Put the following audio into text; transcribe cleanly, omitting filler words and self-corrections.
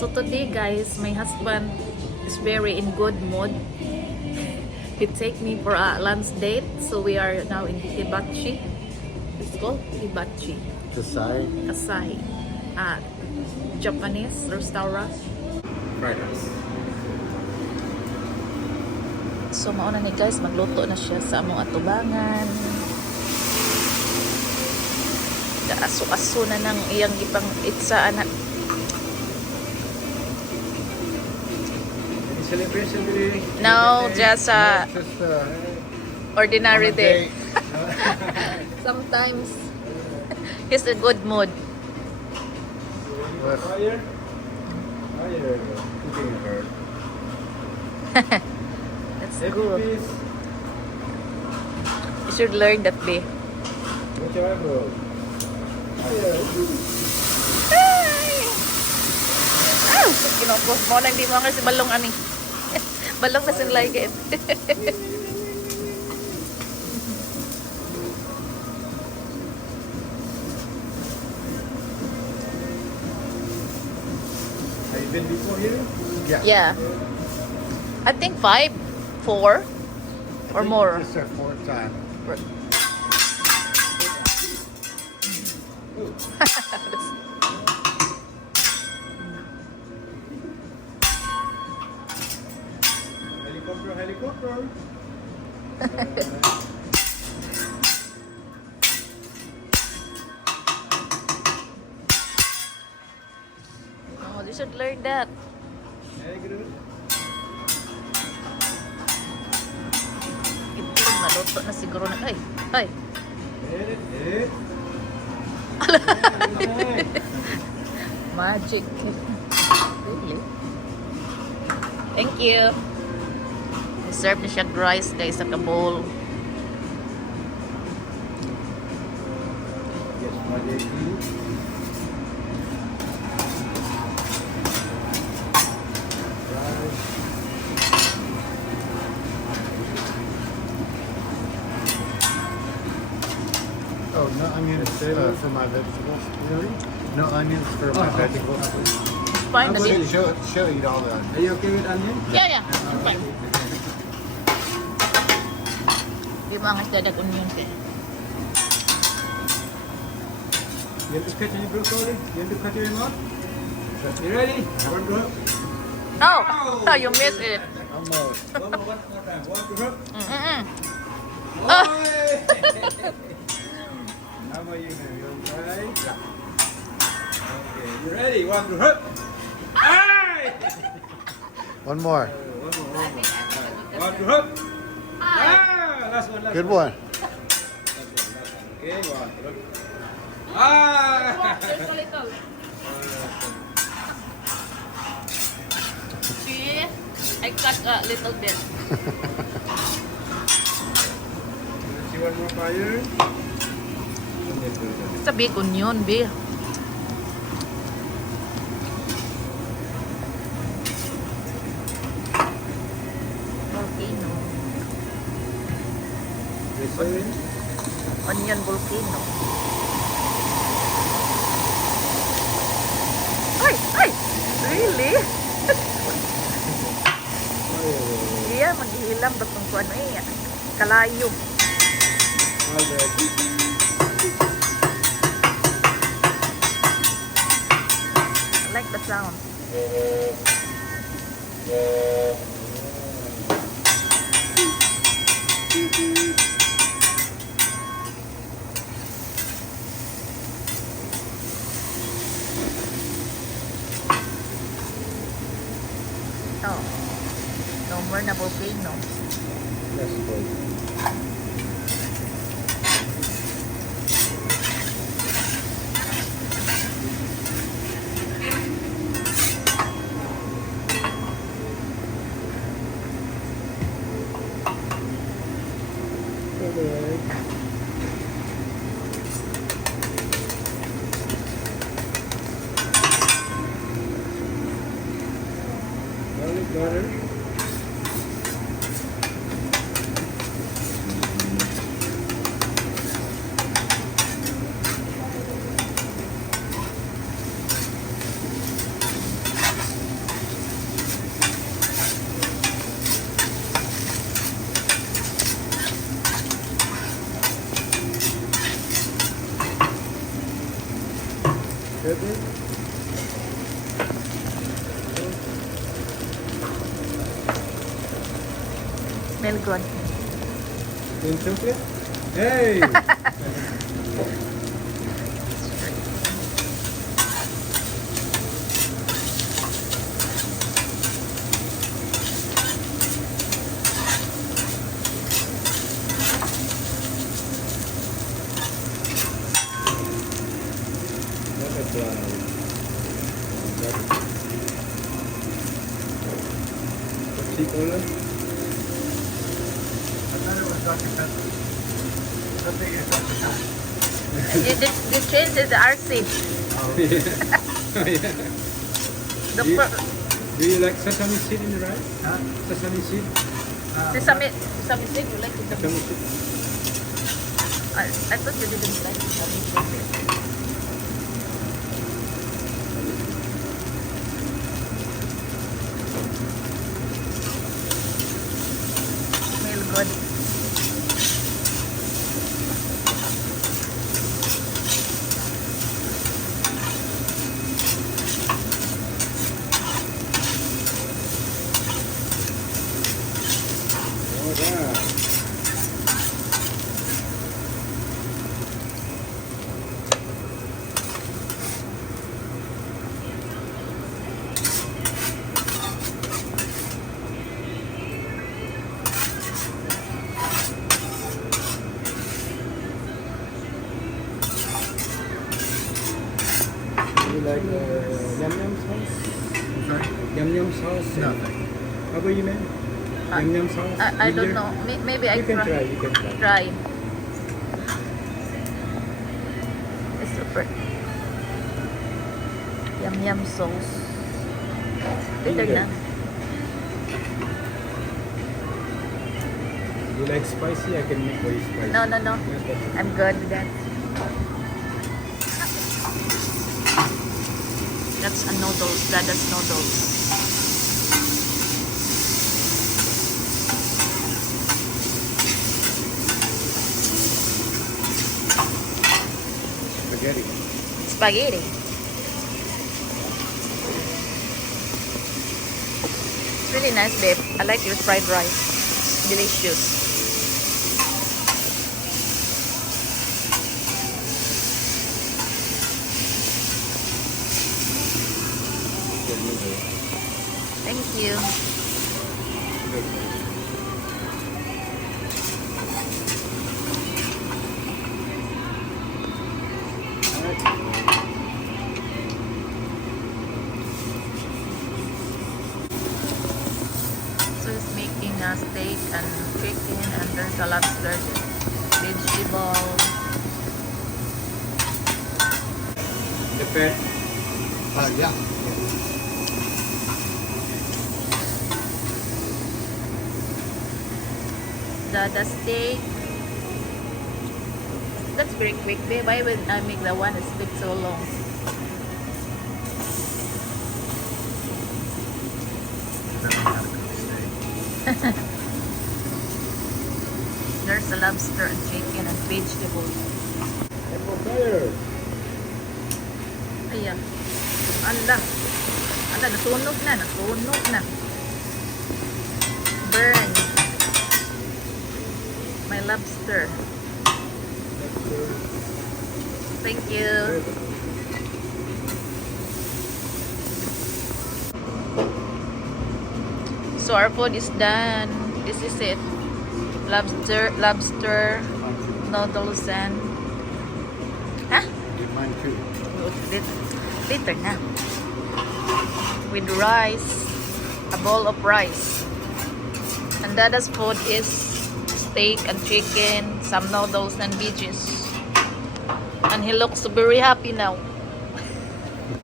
So today guys, my husband is very in good mood. He take me for a lunch date. So we are now in Hibachi. It's called Hibachi. Kasai. Kasai. Japanese restaurant. Fried rice. So mauna ni guys, magluto na siya sa among atubangan. Aso-aso na ng iyang ipang itsa anak. Celebration today? No, just ordinary day. day. Sometimes he's in good mood. Fire? Fire. Cooking her. That's good. You should learn that way. What's your eyebrow? Fire. Ah! Kinopos mo na hindi mo nga si balong ani. Balong na sin like it. Have you been before here? Yeah. I think 5, 4 or more. This is our fourth time. Helicopter, helicopter. Oh, you should learn that. Very good. Itlog na luto na siguro na. Ay. Eh. Magic. Really? Thank you. Serve na siya rice guys sa bowl. Yes, spaghetti. Rice. Oh, no onions for my vegetables. Really? No onions for my vegetables. It's fine na din. She'll eat all the onions. Are you okay with onions? Yeah. It's fine. Di ba ang dadag onion ka? You have to cut any broccoli? You have to cut your mouth? You ready? One to hook. Oh, you missed it. Almost. One more time. One to hook. Oh. How about you, man? You want to try? Okay, you ready? One to hook. Hey! One more. One more. One to hook. Last one. Good one. Okay, one to hook. Ah! There's a little. See? I cut a little bit. See one more fire. It's a big onion, be. Volcano. This way. Onion volcano. Ay! Really? Iya, maghihilam ba kung ano eh. Kalayo. Already. I like the sound. Oh, no more na volcano. Let's go. Garlic butter. Smell good. In chocolate? Hey! Butterfly. Pepsi Cola? You changed it to RC. Oh, yeah. Oh, yeah. The Do you, do you like sesame seed in the rice? Huh? Sesame seed? sesame seed, you like Sesame sesame seed. I thought you didn't like sesame seed. Smell good. Oh, yeah. Do you like yum yum sauce? Sorry? Yum yum sauce? Nothing. How about you, man? Yum yum sauce? I With don't your- know. Maybe I You can try, you can try. try. It's super. Yum yum sauce. Bitter Okay. na. You like spicy? I can make for you spicy. No. Not that- I'm good with that. That's a noodles. That's noodles. Spaghetti. Spaghetti. It's really nice, babe. I like your fried rice. Delicious. Thank you. So it's making a steak and chicken, and there's a lobster, vegetable. The pet. Yeah. The steak. That's very quick, babe. Why would I make the one that take so long? There's a lobster and chicken and vegetables. Apple fire. Ayan. Ala. Ala, natunog na. Natunog na. Burn. My lobster. Thank you. So our food is done. This is it. Lobster, noodles and... Huh? Eat mine too. Later na. With rice. A bowl of rice. And Dada's food is steak and chicken, some noodles and veggies. And he looks very happy now.